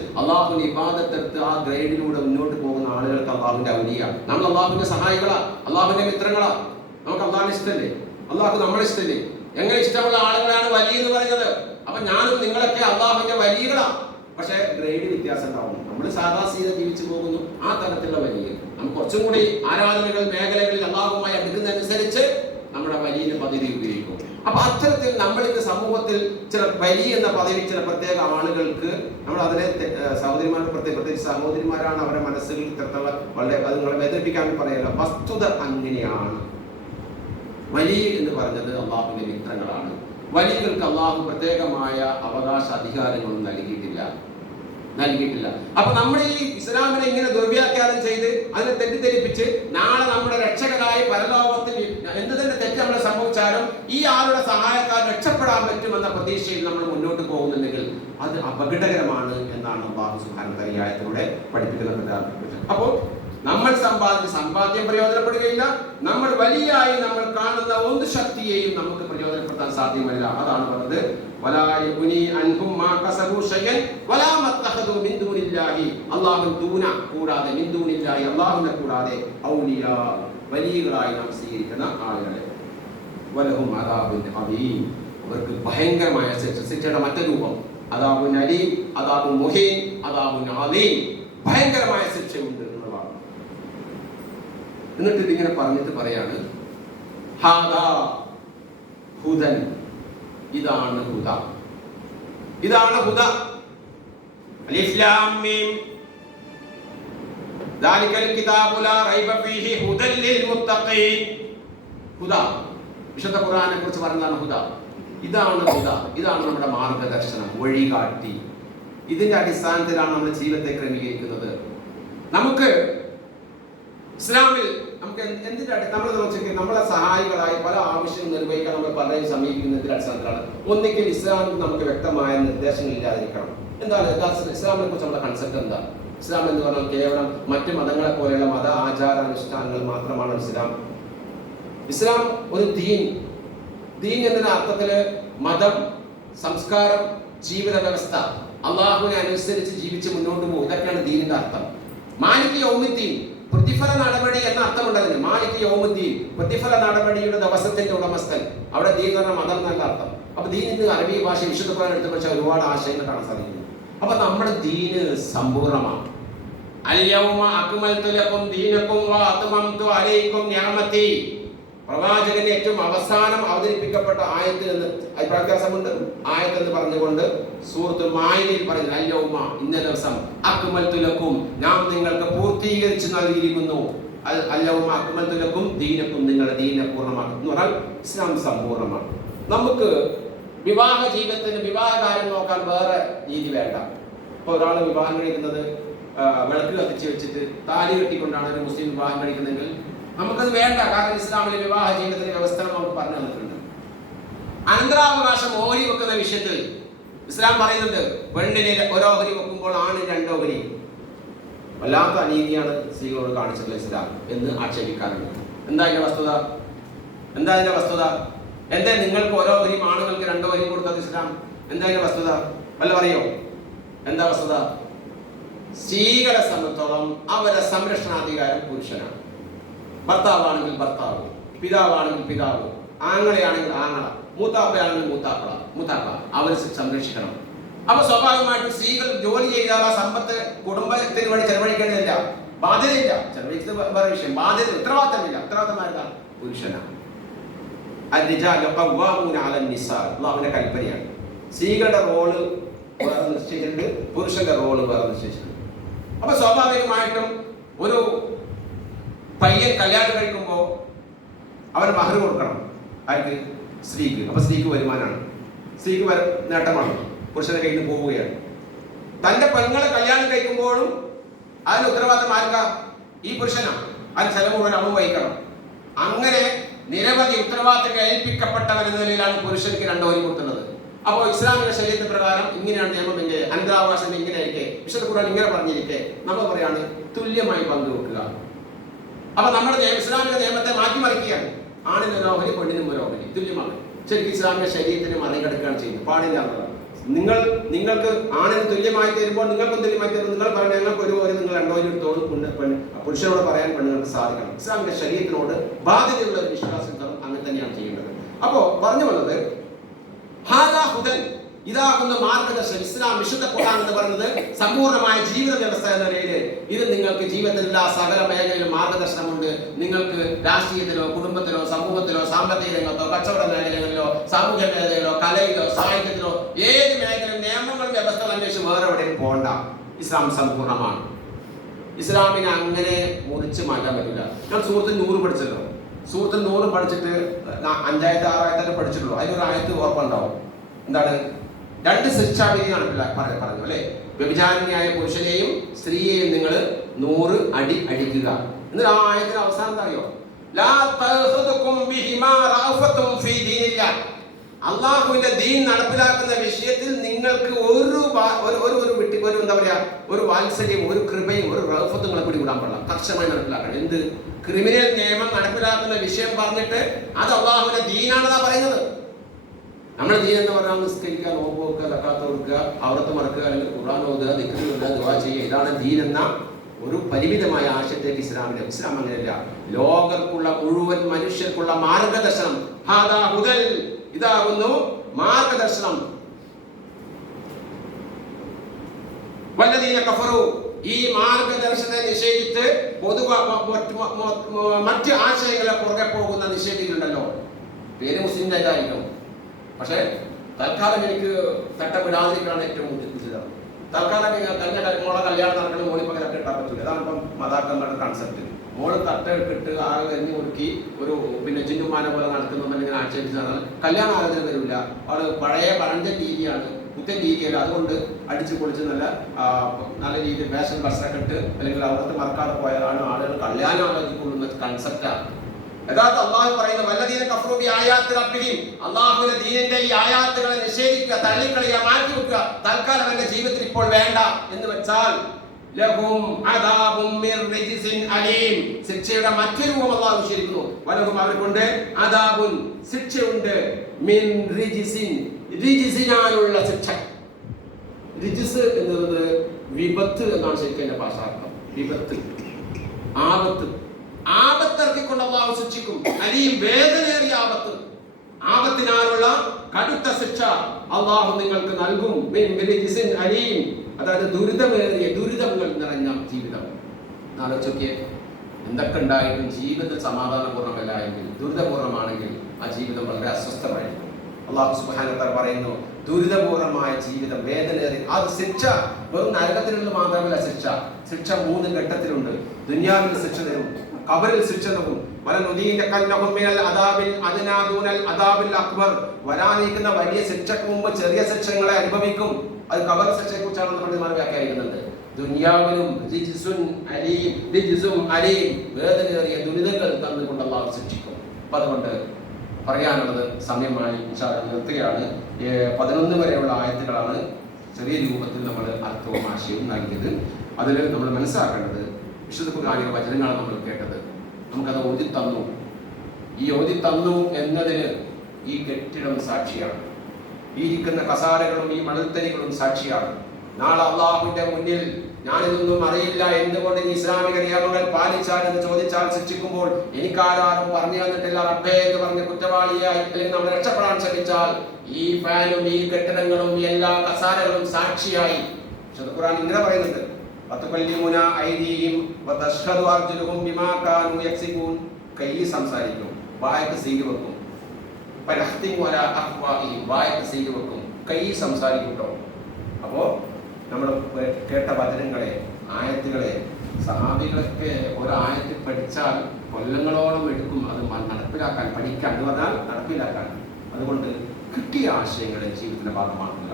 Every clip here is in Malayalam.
അള്ളാഹുവിന് ഇബാദത്തെടുത്ത് ആ ഗ്രേഡിലൂടെ മുന്നോട്ട് പോകുന്ന ആളുകൾക്ക് അള്ളാഹുവിന്റെ ഔലിയാണ് നമ്മൾ അള്ളാഹുവിന്റെ സഹായികളാ. അള്ളാഹുവിന്റെ മിത്രങ്ങളാ. നമുക്ക് അള്ളാഹിന് ഇഷ്ടല്ലേ? അള്ളാഹു നമ്മളെ ഇഷ്ടല്ലേ? എങ്ങനെ ഇഷ്ടമുള്ള ആളുകളാണ് വലിയ എന്ന് പറയുന്നത്? അപ്പൊ ഞാനും നിങ്ങളൊക്കെ അള്ളാഹുവിന്റെ വലിയകളാ. പക്ഷേ ഗ്രേഡ് വ്യത്യാസം ഉണ്ടാവും. നമ്മൾ സാധാ സീത ജീവിച്ചു പോകുന്നു. ആ തരത്തിലുള്ള വലിയ. നമുക്ക് കുറച്ചും കൂടി ആരാധനകൾ മേഖലകളിൽ അള്ളാഹുമായി അടുക്കുന്നതനുസരിച്ച് നമ്മുടെ വലിയ പദ്ധതി ഉപയോഗിക്കും. അപ്പൊ അത്തരത്തിൽ നമ്മൾ ഇന്ന് സമൂഹത്തിൽ ചില വലിയ എന്ന പദവി ചില പ്രത്യേക ആളുകൾക്ക് നമ്മൾ അതിനെ സഹോദരിമാരുടെ പ്രത്യേക പ്രത്യേകിച്ച് സഹോദരിമാരാണ് അവരുടെ മനസ്സിൽ ഇത്തരത്തിലുള്ള വളരെ അത് നിങ്ങളെ വേദനിപ്പിക്കാൻ പറയല്ല. വസ്തുത അങ്ങനെയാണ്. വലിയ എന്ന് പറഞ്ഞത് അള്ളാഹുവിന്റെ മിത്രങ്ങളാണ്. വലിയവർക്ക് അള്ളാഹു പ്രത്യേകമായ അവകാശ അധികാരങ്ങളൊന്നും നൽകിയിട്ടില്ല. നൽകിയിട്ടില്ല. അപ്പൊ നമ്മുടെ ഈ ഇസ്ലാമിനെ ഇങ്ങനെ ദുർവ്യാഖ്യാനം ചെയ്ത് അതിനെ തെറ്റിദ്ധരിപ്പിച്ച് നാളെ നമ്മുടെ രക്ഷകരായ പരലോകത്തിൽ എന്ത് തന്നെ തെറ്റ് നമ്മളെ സംഭവിച്ചാലും ഈ ആളുടെ സഹായത്താൽ രക്ഷപ്പെടാൻ പറ്റുമെന്ന പ്രതീക്ഷയിൽ നമ്മൾ മുന്നോട്ട് പോകുന്നുണ്ടെങ്കിൽ അത് അപകടകരമാണ് എന്നാണ് അള്ളാഹു സുഹാൻ തരിയായത്തിലൂടെ പഠിപ്പിക്കുന്ന അപ്പോൾ നമ്മൾ സമ്പാദിച്ച സമ്പാദ്യം പ്രയോജനപ്പെടുകയില്ല. നമ്മൾ വലിയായി നമ്മൾ കാണുന്ന ഒന്ന് ശക്തിയെയും നമുക്ക് പ്രയോജനപ്പെടുത്താൻ സാധ്യമല്ല. അതാണ് പറഞ്ഞത്. കൂടാതെ അല്ലാഹുവിനെ കൂടാതെ വലിയകളായി നാം സ്വീകരിക്കുന്ന ആളുകളെ. വലഹും അദാബുൻ അദീം. അവർക്ക് ഭയങ്കരമായ ശിക്ഷ ശിക്ഷയുടെ മറ്റൊരു രൂപം. അദാബുൻ അലീം അദാബുൻ മുഹീൻ അദാബുൻ അലീം ഭയങ്കരമായ ശിക്ഷയുണ്ട് എന്നുള്ളതാണ്. എന്നിട്ട് ഇതിങ്ങനെ പറഞ്ഞിട്ട് പറയാണ് ഹാദാ ഹുദൻ ഇതാണ് ഹുദ ഇതാണ് ഹുദ അലിഫ് ലാം മീം ذلك الكتاب لا ريب فيه هدى للمتقين ഹുദ വിശുദ്ധ ഖുർആനെ കുറിച്ച് പറയുന്നതാണ് ഹുദ ഇതാണ് ഹുദ ഇതാണ് നമ്മുടെ മാർഗദർശനം വഴികാട്ടി ഇതിന്റെ അടിസ്ഥാനത്തിലാണ് നമ്മുടെ ജീവിതത്തെ ക്രമീകരിക്കുന്നത് നമുക്ക് ഇസ്ലാമിൽ നമുക്ക് എന്തിനായിട്ട് നമ്മൾ നോക്കി നമ്മളെ സഹായികളായി പല ആവശ്യങ്ങൾ നിർവഹിക്കാൻ നമ്മൾ പലരെയും സമീപിക്കുന്നതിന്റെ അടിസ്ഥാനത്തിലാണ്. ഒന്നിക്കൽ ഇസ്ലാമിൽ നമുക്ക് വ്യക്തമായ നിർദ്ദേശങ്ങൾ ഇല്ലാതിരിക്കണം. എന്താണ്? ഇസ്ലാമിനെ കുറിച്ച് നമ്മുടെ കൺസെപ്റ്റ് എന്താ? ഇസ്ലാം എന്ന് പറഞ്ഞാൽ കേവലം മറ്റ് മതങ്ങളെ പോലെയുള്ള മത ആചാര ആചാരാനുഷ്ഠാനങ്ങൾ മാത്രമാണ് ഇസ്ലാം. ഇസ്ലാം ഒരു ദീൻ. ദീൻ എന്ന അർത്ഥത്തിൽ മതം സംസ്കാരം ജീവിത വ്യവസ്ഥ. അള്ളാഹുവിനെ അനുസരിച്ച് ജീവിച്ച് മുന്നോട്ട് പോകും. ഇതൊക്കെയാണ് ദീനിന്റെ അർത്ഥം. മാലിക് യൗമുദ്ദീൻ. പ്രതിഫല നടപടി എന്ന അർത്ഥമുണ്ടതിന് മാലിക് യോമുദ്ദീൻ പ്രതിഫല നടപടിയുടെ ദിവസത്തിന്റെ ഉടമസ്ഥൻ. അവിടെ ദീൻ എന്ന മതം എന്നല്ല അർത്ഥം. അപ്പൊ ദീൻ ഇന്ന് അറബി ഭാഷ വിശുദ്ധ ഖുർആൻ എടുത്ത് വെച്ചാൽ ഒരുപാട് ആശയങ്ങൾ കാണാൻ സാധിക്കുന്നു. അപ്പൊ നമ്മുടെ ദീന് സമ്പൂർണമാണ്. അല്യൗമ അക്മൽതു ലക്കും ദീനക്കും വ അത്മംതു അലൈക്കും നിഅമതി പ്രവാചകന്റെ ഏറ്റവും അവസാനം അവതരിപ്പിക്കപ്പെട്ട ആയത്ത് എന്ന് അഭിപ്രായ വ്യത്യാസമുണ്ട്. ആയത്ത് എന്ന് പറഞ്ഞുകൊണ്ട് സൂറത്ത് മായനയിൽ പറഞ്ഞു അല്യൗമ ഇന്ന ദിവസം അക്കുമൽ തുലക്കും ഞാൻ നിങ്ങൾക്ക് പൂർത്തീകരിച്ചു നൽകിയിരിക്കുന്നു. അല്ലൗമ അക്മൽതു ലക്കും ദീനക്കും നിങ്ങളുടെ ദീന പൂർണമാക്കും എന്ന് പറഞ്ഞാൽ ഇസ്ലാം സമ്പൂർണമാണ്. നമുക്ക് വിവാഹ ജീവിതത്തിന് വിവാഹ കാര്യം നോക്കാൻ വേറെ രീതി വേണ്ട. ഇപ്പൊ ഒരാൾ വിവാഹം കഴിക്കുന്നത് വിളക്ക് കത്തിച്ച് വെച്ചിട്ട് താലി കെട്ടിക്കൊണ്ടാണ് ഒരു മുസ്ലിം വിവാഹം കഴിക്കുന്നതെങ്കിൽ നമുക്കത് വേണ്ട. കാരണം ഇസ്ലാമിലെ വിവാഹ ജീവിതത്തിന്റെ വ്യവസ്ഥകൾ നമുക്ക് പറഞ്ഞു തന്നിട്ടുണ്ട്. അനന്തരാവകാശം ഓഹരി വെക്കുന്ന വിഷയത്തിൽ ഇസ്ലാം പറയുന്നുണ്ട് പെണ്ണിനെ ഒരോഹരി വെക്കുമ്പോൾ ആണ് രണ്ടോഹരി വല്ലാത്ത അനീതിയാണ് സ്ത്രീകളോട് കാണിച്ചിട്ടുള്ള ഇസ്ലാം എന്ന് ആക്ഷേപിക്കാറുണ്ട്. എന്താ ഇതിന്റെ വസ്തുത? എന്താ ഇതിന്റെ വസ്തുത? എന്താ നിങ്ങൾക്ക് ഓരോ വരിയും ആണുങ്ങൾക്ക് രണ്ടോ കൊടുത്തത് ഇസ്ലാം? എന്താ ഇതിന്റെ വസ്തുത? വല്ല പറയോ? എന്താ വസ്തുത? സ്ത്രീകളെ സംബന്ധിച്ചോളം അവരുടെ സംരക്ഷണാധികാരം പുരുഷനാണ്. ഭർത്താവാണെങ്കിൽ ഭർത്താവ് പിതാവാണെങ്കിൽ പിതാവ് ആങ്ങളെയാണെങ്കിൽ ആങ്ങള മൂത്താപ്പയാണെങ്കിൽ മൂത്താപ്പള മൂത്താപ്പ അവരെ സംരക്ഷിക്കണം. അപ്പൊ സ്വാഭാവികമായിട്ടും സ്ത്രീകൾ ജോലി ചെയ്താൽ ആ സമ്പത്ത് കുടുംബത്തിന് വേണ്ടി ചെലവഴിക്കേണ്ടതില്ല. ബാധ്യതയില്ല. ചെലവഴിച്ചത് വേറെ വിഷയം. ബാധ്യത ഉത്തരവാദിത്തമില്ല. ഉത്തരവാദിത്തമായിരുന്ന പുരുഷനാണ് അള്ളാഹുവിന്റെ കൽപ്പനയാണ്. സ്ത്രീകളുടെ റോൾ വേറെ നിശ്ചയിച്ചിട്ടുണ്ട് പുരുഷന്റെ റോൾ വേറെ നിശ്ചയിച്ചിട്ടുണ്ട് അപ്പൊ സ്വാഭാവികമായിട്ടും ഒരു പയ്യൻ കല്യാണം കഴിക്കുമ്പോൾ അവൻ മഹർ കൊടുക്കണം. ആർക്ക് സ്ത്രീക്ക്. അപ്പൊ സ്ത്രീക്ക് വരുമാനമാണ് സ്ത്രീക്ക് വര നേട്ടമാണ്. പുരുഷന്റെ കയ്യിൽ നിന്ന് പോവുകയാണ്. തന്റെ പെങ്ങളെ കല്യാണം കഴിക്കുമ്പോഴും അതിന് ഉത്തരവാദിത്തം ആർക്ക? ഈ പുരുഷനാണ് അതിന് ചെലവ് മുഴുവൻ അവൻ വഹിക്കണം. അങ്ങനെ നിരവധി ഉത്തരവാദിത്തങ്ങൾ ഏൽപ്പിക്കപ്പെട്ടവൻ എന്ന നിലയിലാണ് പുരുഷനിക്ക് രണ്ടോരി കൊടുക്കുന്നത് അപ്പോൾ ഇസ്ലാമിക ശരീരത്തെ പ്രകാരം ഇങ്ങനെയാണ് നിയമം എങ്കിൽ ഇങ്ങനെ ആയിരിക്കെ വിശുദ്ധ ഖുർആൻ ഇങ്ങനെ പറഞ്ഞിരിക്കെ. നമ്മൾ പറയാണ് തുല്യമായി പങ്കുവെക്കുക. അപ്പൊ നമ്മുടെ ഇസ്ലാമിന്റെ ഇസ്ലാമിക മാറ്റി മാറ്റിമറിക്കുകയാണ്. ആണിന് ഒരു ഓഹരി പെണ്ണിനും ഒരു ഓഹരി തുല്യമാണ് ശരിക്കും ഇസ്ലാമിക ശരീരത്തിന് മറികടക്കുകയാണ് ചെയ്യുന്നത്. പാടില്ല നിങ്ങൾ നിങ്ങൾക്ക് ആണിന് തുല്യമായി തരുമ്പോൾ നിങ്ങൾക്കും തുല്യമായി തരുമ്പോൾ നിങ്ങൾ പറഞ്ഞ ഞങ്ങൾക്ക് ഒരു ഒരു നിങ്ങൾ രണ്ടോ എടുത്തോളും പെണ്ണ് പെണ്ണ് പുരുഷനോട് പറയാൻ പെണ്ണുങ്ങൾക്ക് സാധിക്കണം. ഇസ്ലാമിന്റെ ശരീരത്തിനോട് ബാധ്യതയുള്ള ഒരു വിശ്വാസം അങ്ങനെ തന്നെയാണ് ചെയ്യേണ്ടത്. അപ്പോ പറഞ്ഞു വന്നത് ഇതാകുന്ന മാർഗദർശനം ഇസ്ലാം വിശുദ്ധ ഖുർആൻ എന്ന് പറയുന്നത് സമ്പൂർണമായ ജീവിത വ്യവസ്ഥ എന്ന നിലയിൽ ഇത് നിങ്ങൾക്ക് ജീവിതത്തിലുള്ള സകല മേഖലയിലും മാർഗദർശനമുണ്ട്. നിങ്ങൾക്ക് രാഷ്ട്രീയത്തിലോ കുടുംബത്തിലോ സമൂഹത്തിലോ സാമ്പത്തിക രംഗത്തോ കച്ചവട മേഖലകളിലോ സാമൂഹ്യ മേഖലയിലോ കലയിലോ സാഹിത്യത്തിലോ ഏത് മേഖലയിലും നിയമങ്ങളും വ്യവസ്ഥകൾ അന്വേഷിച്ച് വേറെ എവിടെയും പോകണ്ട. ഇസ്ലാം സമ്പൂർണമാണ് ഇസ്ലാമിനെ അങ്ങനെ മുറിച്ച് മാറ്റാൻ പറ്റില്ല. ഞാൻ സുഹൃത്തിൽ നൂറ് പഠിച്ചല്ലോ സുഹൃത്തിൽ നൂറ് പഠിച്ചിട്ട് അഞ്ചായത്ത് ആറായത്തൊക്കെ പഠിച്ചിട്ടുള്ളൂ. അതിനൊരു ആയത്ത് ഉറപ്പുണ്ടാവും. എന്താണ്? രണ്ട് ശിക്ഷാവിധി നടപ്പിലാ നടപ്പിലാക്കി പറഞ്ഞു അല്ലെ? വ്യഭിചാരിണിയായ പുരുഷനെയും സ്ത്രീയെയും നിങ്ങൾ നൂറ് അടി അടിക്കുക. എന്നിട്ട് ആ ആയത്തിന് അവസാനം അറിയോ? അള്ളാഹുവിന്റെ ദീൻ നടപ്പിലാക്കുന്ന വിഷയത്തിൽ നിങ്ങൾക്ക് ഒരു ഒരു ഒരു വിട്ടി ഒരു എന്താ പറയാ? ഒരു വാത്സല്യം ഒരു കൃപയും ഒരു റൗഫത്തും നിങ്ങളെ പിടികൂടാൻ പാടില്ല. കർശനമായി നടപ്പിലാക്കണം എന്ത്? ക്രിമിനൽ നിയമം നടപ്പിലാക്കുന്ന വിഷയം പറഞ്ഞിട്ട് അത് അള്ളാഹുവിന്റെ ദീനാണെന്നാ പറയുന്നത്. നമ്മുടെ ദീൻ എന്ന് പറഞ്ഞാൽ നിസ്കരിക്കുക നോമ്പ് വെക്കുക തക്കാത്ത കൊടുക്കുക അവർത്ത് മറക്കുക അല്ലെങ്കിൽ ഖുർആൻ ഓതുക നിൽക്കുന്നുണ്ട് ദുവാ ചെയ്യുക ഇതാണ് ദീൻ എന്ന ഒരു പരിമിതമായ ആശയത്തേക്ക് ഇസ്ലാമിന്റെ ഇസ്ലാം അങ്ങനെയല്ല. ലോകർക്കുള്ള മുഴുവൻ മനുഷ്യർക്കുള്ള മാർഗദർശനം. ഹാദാ ഹുദൽ. ഇതാകുന്നു മാർഗദർശനം. വല്ലതീന കഫറു. ഈ മാർഗദർശനത്തെ നിഷേധിച്ച് പൊതു മറ്റ് ആശയങ്ങളെ പുറകെ പോകുന്ന നിഷേധികളുണ്ടല്ലോ. പേര് മുസ്ലിം ഇതായിരിക്കും പക്ഷേ തൽക്കാലം എനിക്ക് തട്ടപ്പെടാതിരിക്കാണ് ഏറ്റവും ഉചിതം തൽക്കാലം തന്നെ മോളെ കല്യാണം നടക്കുന്ന മോളി പകരം തട്ട് ഇട്ടാൻ പറ്റില്ല അതാണ് ഇപ്പം മതാക്കന്മാരുടെ കൺസെപ്റ്റ് മോൾ തട്ട ഇട്ടിട്ട് ആകെ കഞ്ഞി ഒരുക്കി ഒരു പിന്നെ ചിന്നുമാനെ പോലെ നടക്കുന്നു അല്ലെങ്കിൽ ആക്ഷേപിച്ച് നടന്നാൽ കല്യാണം ആലോചന വരില്ല. അവൾ പഴയ പഴഞ്ച രീതിയാണ് പുത്തൻ രീതിയല്ല അതുകൊണ്ട് അടിച്ചു പൊളിച്ച് നല്ല നല്ല രീതിയിൽ വേഷം ബസ്സൊക്കെ ഇട്ട് അല്ലെങ്കിൽ അവിടുത്തെ മറക്കാതെ പോയാലാണ് ആളുകൾ കല്യാണം ആലോചിക്കൊള്ളുന്ന കൺസെപ്റ്റാണ് യഥാർത്ഥ അള്ളാഹു പറയുന്ന വല്ലതീന കഫറൂബി ആയാത്ത് റബ്ബിഹിം. അള്ളാഹുവിന്റെ ദീനിന്റെ ഈ ആയാത്തുകളെ നിഷേധിക്കുക തള്ളിക്കളയുക മാറ്റി വെക്കുക. തൽക്കാലം എന്റെ ജീവിതത്തിൽ ഇപ്പോൾ വേണ്ട എന്ന് വെച്ചാൽ ലഹും അദാബും മിർ റിജിസിൻ അലീം. ശിക്ഷയുടെ മറ്റൊരു രൂപം അള്ളാഹു വിശേഷിക്കുന്നു. വലഹും അവർക്കുണ്ട് അദാബുൻ. ശിക്ഷയുണ്ട് മിൻ റിജിസിൻ. റിജിസിനാലുള്ള ശിക്ഷ. റിജിസ് എന്നുള്ളത് വിപത്ത് എന്നാണ് ശരിക്കും എന്റെ ഭാഷാർത്ഥം. വിപത്ത്. ആപത്ത്. അള്ളാഹു ശിക്ഷിക്കും അലിയും വേദനയേറിയ ആപത്ത്. ആപത്തിനാലുള്ള കടുത്ത ശിക്ഷ അള്ളാഹു നിങ്ങൾക്ക് നൽകും. മിൻ ബിരിജിസിൻ അലീം അതായത് ദുരിതമേറിയ ദുരിതങ്ങൾ നിറഞ്ഞ ജീവിതം. ആലോചിക്കേ എന്തൊക്കെ ഉണ്ടായിട്ടും ജീവിതം സമാധാനപൂർണമല്ല എങ്കിൽ ദുരിതപൂർണമാണെങ്കിൽ ആ ജീവിതം വളരെ അസ്വസ്ഥമായിരിക്കും. അള്ളാഹു സുബാനത്താൽ പറയുന്നു ദുരിതപൂർണമായ ജീവിതം വേദനയേറി അത് ശിക്ഷ വെറും നരകത്തിലുള്ള മാത്രമല്ല ശിക്ഷ. ശിക്ഷ മൂന്ന് ഘട്ടത്തിലുണ്ട്. ദുനിയാവിൽ ശിക്ഷ തരും കബറിൽ ശിക്ഷ തരും വരാനിരിക്കുന്ന വലിയ ശിക്ഷക്ക് മുമ്പ് ചെറിയ ശിക്ഷങ്ങളെ അനുഭവിക്കും. അത് കബർ ശിക്ഷയെ കുറിച്ചാണ് നമ്മൾ വ്യാഖ്യാനിക്കുന്നത്. ദുനിയാവിലും വേദനയേറിയ ദുരിതങ്ങൾ തന്നുകൊണ്ട് അള്ളാഹു ശിക്ഷിക്കും. അപ്പൊ അതുകൊണ്ട് പറയാനുള്ളത് സമയമായി നിർത്തുകയാണ്. പതിനൊന്ന് വരെയുള്ള ആയത്തുകളാണ് ചെറിയ രൂപത്തിൽ നമ്മൾ അർത്ഥവും ആശയവും നൽകിയത്. അതിൽ നമ്മൾ മനസ്സിലാക്കേണ്ടത് വിശുദ്ധ പുരാണിക വചനങ്ങളാണ് നമ്മൾ കേട്ടത്. നമുക്കത് ഓതി തന്നു. ഈ ഓതി തന്നു എന്നതിന് ഈ കെട്ടിടം സാക്ഷിയാണ്. ഈ ഇരിക്കുന്ന കസാരകളും ഈ മണൽത്തരികളും സാക്ഷിയാണ്. നാളെ അള്ളാഹുവിന്റെ മുന്നിൽ ഞാനിതൊന്നും അറിയില്ല എന്തുകൊണ്ട് ഈ ഇസ്ലാമിക നിയമങ്ങൾ പാലിച്ചാൽ എന്ന് ചോദിച്ചാൽ ശിക്ഷിക്കുമ്പോൾ എനിക്കാരും പറഞ്ഞു തന്നിട്ടില്ല. റബ്ബേ എന്ന് പറഞ്ഞ് കുറ്റവാളിയായി അല്ലെങ്കിൽ നമ്മൾ രക്ഷപ്പെടാൻ ശ്രമിച്ചാൽ ഈ ഫാനും ഈ കെട്ടിടങ്ങളും എല്ലാ കസാരകളും സാക്ഷിയായി. ഖുർആൻ ഇങ്ങനെ പറയുന്നുണ്ട്. വത്തുകല്ലിമുന വതഷ്ഹദു അർജുലുഹും ബിമാ കാനു കേട്ടോ അപ്പോ നമ്മൾ കേട്ട വചനങ്ങളെ ആയത്തുകളെ സഹാബികളൊക്കെ ഒരായത്ത് പഠിച്ചാൽ കൊല്ലങ്ങളോളം എടുക്കും. അത് നടപ്പിലാക്കാൻ പഠിക്കാൻ പറഞ്ഞാൽ നടപ്പിലാക്കാൻ. അതുകൊണ്ട് കിട്ടിയ ആശയങ്ങളെ ജീവിതത്തിന്റെ ഭാഗമാക്കുക.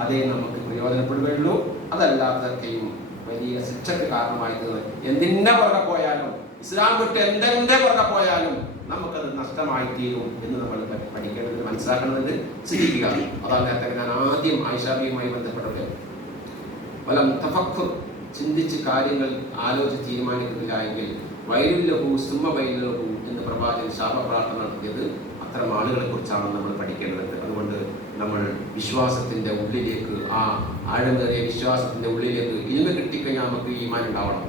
അതേ നമുക്ക് പ്രയോജനപ്പെടുകയുള്ളൂ. അതല്ലാത്തതൊക്കെയും വലിയ ശിക്ഷയ്ക്ക് കാരണമായത് എന്തിനെ പുറകെ പോയാലും ഇസ്ലാം വിട്ട് എന്തെന്റെ പുറകെ പോയാലും നമുക്കത് നഷ്ടമായി തീരും എന്ന് നമ്മൾ പഠിക്കേണ്ടത് മനസ്സിലാക്കേണ്ടത് ചിന്തിക്കുക അതാണ് നേരത്തെ ഞാൻ ആദ്യം ആയിഷാബിയുമായി ബന്ധപ്പെട്ടത്. വലം മുത്തഫക്ക് ചിന്തിച്ച് കാര്യങ്ങൾ ആലോചിച്ച് തീരുമാനിക്കുന്നില്ല എങ്കിൽ വൈരുല്ലഹു സുമ വൈലുലഹു എന്ന് പ്രവാചകൻ ശാപ പ്രാർത്ഥന നടത്തിയത് അത്തരം ആളുകളെ കുറിച്ചാണ് നമ്മൾ പഠിക്കേണ്ടത്. അതുകൊണ്ട് നമ്മൾ വിശ്വാസത്തിന്റെ ഉള്ളിലേക്ക് ആ ആഴമേറിയ വിശ്വാസത്തിന്റെ ഉള്ളിലേക്ക് ഇൽമ കിട്ടിക്കഴിഞ്ഞാൽ നമുക്ക് ഈമാൻ ഉണ്ടാവണം.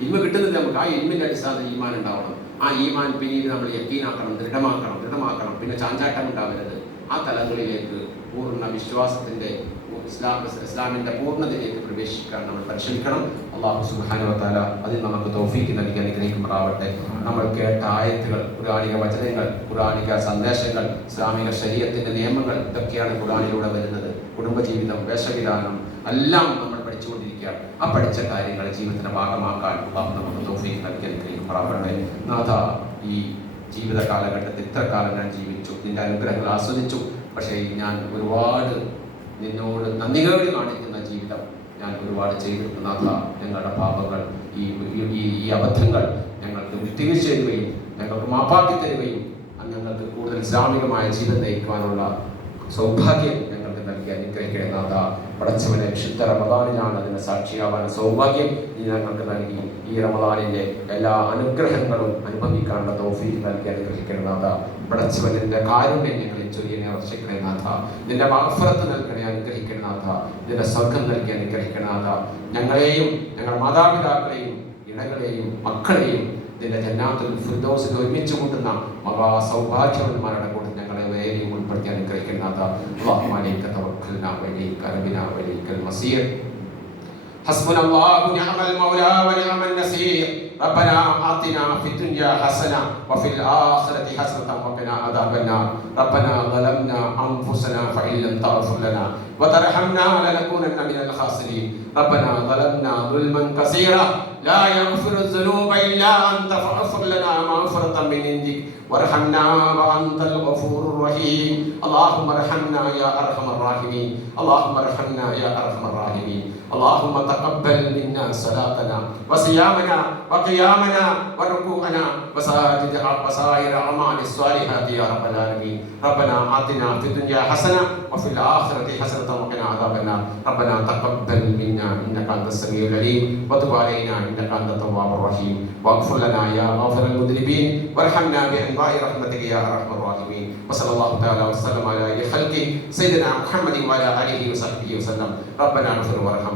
ഇൽമ കിട്ടുന്നത് നമുക്ക് ആ ഇൽമിന്റെ അടിസ്ഥാനത്തിൽ ഈമാൻ ഉണ്ടാവണം. ആ ഈമാൻ പിന്നീട് നമ്മൾ യക്കീനാക്കണം ദൃഢമാക്കണം ദൃഢമാക്കണം. പിന്നെ ചാഞ്ചാട്ടം ഉണ്ടാവരുത്. ആ തലങ്ങളിലേക്ക് പൂർണ വിശ്വാസത്തിന്റെ ഇസ്ലാം ഇസ്ലാമിന്റെ പൂർണതയിലേക്ക് പ്രവേശിക്കാൻ നമ്മൾ പരിശ്രമിക്കണം. അള്ളാഹു സുബാനുവത്താല അതിൽ നമുക്ക് തോഫീക്ക് നൽകി അനുഗ്രഹിക്കുമാറാവട്ടെ. നമ്മൾ കേട്ട ആയത്തുകൾ പുരാണിക വചനങ്ങൾ പുരാണിക സന്ദേശങ്ങൾ ഇസ്ലാമിക ശരീരത്തിന്റെ നിയമങ്ങൾ ഇതൊക്കെയാണ് ഖുറാനിലൂടെ വരുന്നത്. കുടുംബജീവിതം വേഷവിധാനം എല്ലാം നമ്മൾ പഠിച്ചുകൊണ്ടിരിക്കുകയാണ്. ആ പഠിച്ച കാര്യങ്ങൾ ജീവിതത്തിന്റെ ഭാഗമാക്കാൻ അള്ളാഹു നമുക്ക് തോഫീക്ക് നൽകി അനുഗ്രഹിക്കുമാറാവട്ടെ. നാഥ ഈ ജീവിത കാലഘട്ടത്തിൽ ഇത്ര കാലം ഞാൻ ജീവിച്ചു. നിന്റെ അനുഗ്രഹങ്ങൾ ആസ്വദിച്ചു. പക്ഷേ ഞാൻ ഒരുപാട് നിന്നോട് നന്ദികേട് കാണിക്കുന്ന ജീവിതം ഞാൻ ഒരുപാട് ചെയ്തിട്ടുണ്ട്. നാഥ ഞങ്ങളുടെ പാപങ്ങൾ ഈ ഈ അബദ്ധങ്ങൾ ഞങ്ങൾക്ക് വിട്ടുവീഴ്ച തരികയും ഞങ്ങൾക്ക് മാപ്പാക്കി തരികയും ഞങ്ങൾക്ക് കൂടുതൽ ഇസ്ലാമികമായ ജീവിതം നയിക്കുവാനുള്ള സൗഭാഗ്യം ഞങ്ങൾക്ക് നൽകി അനുഗ്രഹിക്കണേ നാഥ. പടച്ചവനെ വിശുദ്ധ റമദാനിലാണ് അതിന് സാക്ഷിയാവാൻ സൗഭാഗ്യം നീ ഞങ്ങൾക്ക് നൽകി. ഈ റമദാനിന്റെ എല്ലാ അനുഗ്രഹങ്ങളും അനുഭവിക്കാനുള്ള തൗഫീഖ് നൽകി അനുഗ്രഹിക്കണേ നാഥ. പടച്ചവന്റെ കാരുണ്യം ഞങ്ങളിൽ ചൊല്ലിയനെ വർഷിക്കണേ നാഥ. നിന്റെ മാഫറത്ത് നൽകണേ അനുഗ്രഹിക്കണേ നാഥ. നിന്റെ സ്വർഗം നൽകി അനുഗ്രഹിക്കണേ നാഥ. ഞങ്ങളെയും ഞങ്ങളുടെ മാതാപിതാക്കളെയും ഇണകളെയും മക്കളെയും നിന്റെ ജന്നാത്തിൽ ഫിർദൗസിൽ ഒരുമിച്ച് കൂട്ടുന്ന മഹാ وجهك الناظر اللهم عليك توكلنا واليك ربنا واليك المصير حسبنا الله نعم المولى ونعم النصير. ربنا اعطنا في الدنيا حسنة وفي الآخرة حسنة وقنا عذاب النار. ربنا ظلمنا أنفسنا فإن لم تغفر لنا وترحمنا لنكونن من الخاسرين. ربنا ظلمنا ظلما كثيرا لا يغفر الذنوب إلا أنت فاغفر لنا مغفرة من عندك. وارحمنا وأنت الغفور الرحيم. اللهم ارحمنا يا أرحم الراحمين. اللهم ارحمنا يا أرحم الراحمين. اللهم تقبل منا صلاتنا وصيامنا وقيامنا وركوعنا وساجد وسائر أعمال الصالحات يا رب العالمين. ربنا آتنا في الدنيا حسنة وفي الآخرة حسنة وقنا عذاب النار. ربنا تقبل منا إنك أنت السميع العليم. وتب علينا إنك أنت التواب الرحيم. واغفر لنا يا غافر المذنبين. وارحمنا بأنواع رحمتك يا أرحم الراحمين. وصلى الله تعالى وسلم على خلقه سيدنا محمد وعلى آله وصحبه وسلم. ربنا اغفر وارحم